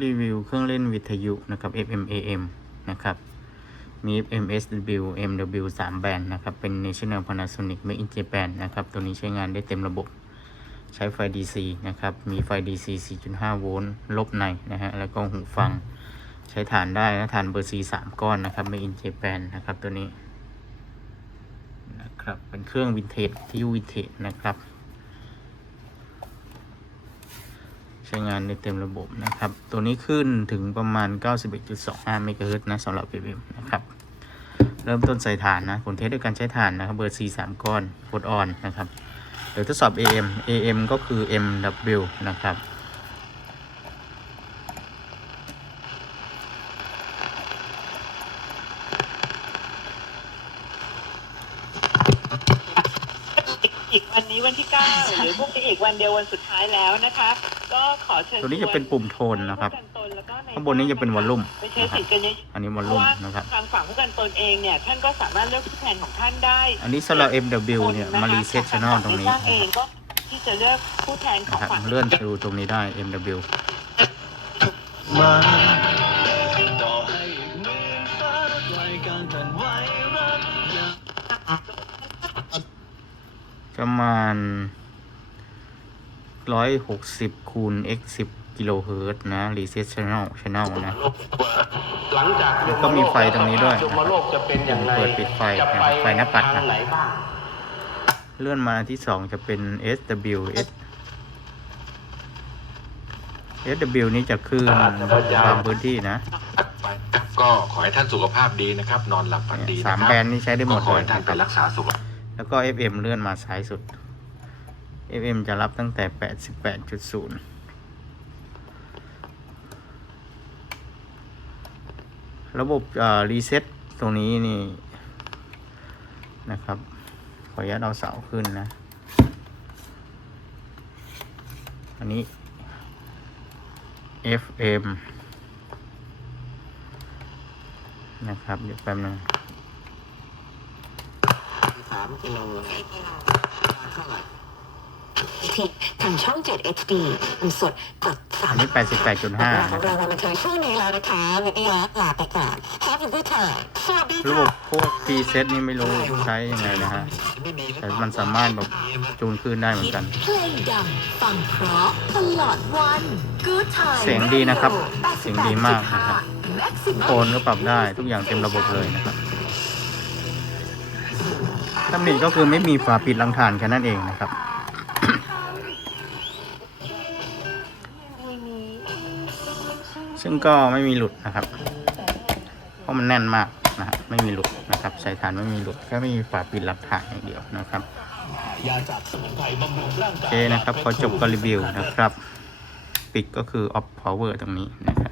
รีวิวเครื่องเล่นวิทยุนะครับ FM AM นะครับ มี FM SW MW 3 แบรนด์นะครับ เป็น National Panasonic Made in Japan นะครับ ตัวนี้ใช้งานได้เต็มระบบ ใช้ไฟ DC นะครับ มีไฟ DC 4.5 โวลต์ ลบในนะฮะ แล้วก็หูฟัง ใช้ฐานได้นะฐานเบอร์ C 3 ก้อนนะครับ Made in Japan นะครับตัวนี้ นะครับ เป็นเครื่องวินเทจที่วินเทจนะครับ ใช้งานได้เต็มระบบนะครับ ตัวนี้ขึ้นถึงประมาณ 91.25เมกะเฮิรตซ์นะสำหรับ FM นะครับเริ่มต้นใส่ฐานนะผลเทสด้วยการใช้ฐานนะครับ เบอร์ C 3 ก้อนโคดออนนะครับ เดี๋ยวทดสอบ AM AM ก็คือ MW นะครับ อีก วันนี้วันที่ 9 หรือพรุ่งนี้อีกวันเดียววันสุดท้ายแล้วนะคะ ก็ขอเชิญตัวนี้จะเป็นปุ่มโทนนะครับผู้กัตนแล้วก็ใข้างบนนี้จะเป็นวอลลุ่มไปใช้สิทธิ์กันเยอะอันนี้วอลเพลุ่ราะมว่านะครับทางฝั่งผู้กันตนเองเนี่ยท่านก็สามารถเลือกผู้แทนของท่านได้ อันนี้สำหรับ MW เนี่ยมารีเซ็ตช n นลตรงนี้ทาฝั่เองก็ที่จะเลือกผู้แทนของนะครับฝั่งเลื่อนดูตรงนี้ได้ MW มา ประมาณ160คูณ x 10กิโลเฮิรตซ์นะ reset channel channel นะ หลังจากแล้วก็มีไฟตรงนี้ด้วยยมโลกจะเป็นอย่างไรเปิดปิดไฟจะไปไฟหน้าปัดนะทางไหนบ้างเลื่อนมาที่2จะเป็น SW S SW นี้จะขึ้นตามพื้นที่นะไปก็ขอให้ท่านสุขภาพดีนะครับ นอนหลับฝันดีสามนะคแบรรันด์นี้ใช้ได้หมก็ดขอเลยให้ท่านนะคไปรับรักษาสุขภาพ แล้วก็ FM เลื่อนมาซ้ายสุด FM จะรับตั้งแต่ 88.0ระบบรีเซ็ตตรงนี้นี่นะครับ ขออนุญาตเอาเสาขึ้นนะ อันนี้ FM นะครับ เดี๋ยวแป๊บนึง สามกิโลเท่าไหร่ทางช่อง 7 HD ดูสดกดอัน3นี้ 88.5ของนะคเรารับมาถึงช่วงนี้แล้วนะคะวันนี้ลาไปก่อน Have a good time สวัสดีระบค่ะบพวกพรีเซตนี่ไม่รู้ใช้ยังไงนะฮะ แต่มันสามารถแบบจูนขึ้นได้เหมือนกัน เพลงดังฟังเพราะตลอดวัน Good time เสียงดีนะครับ เสียงดีมากนะครับ Maximum โทนก็ปรับได้ทุกอย่างเต็มระบบเลยนะครับ ตำหนิก็คือไม่มีฝาปิดรังฐานแค่นั้นเองนะครับ ซึ่งก็ไม่มีหลุดนะครับ เพราะมันแน่นมากนะฮะไม่มีหลุดนะครับใส่ฐานไม่มีหลุดแค่ไม่มีฝาปิดรังฐานอย่างเดียวนะครับโอกายเคนะครับขอจบการรีวิวนะครับ ปิดก็คือ off power ตรงนี้นะครับ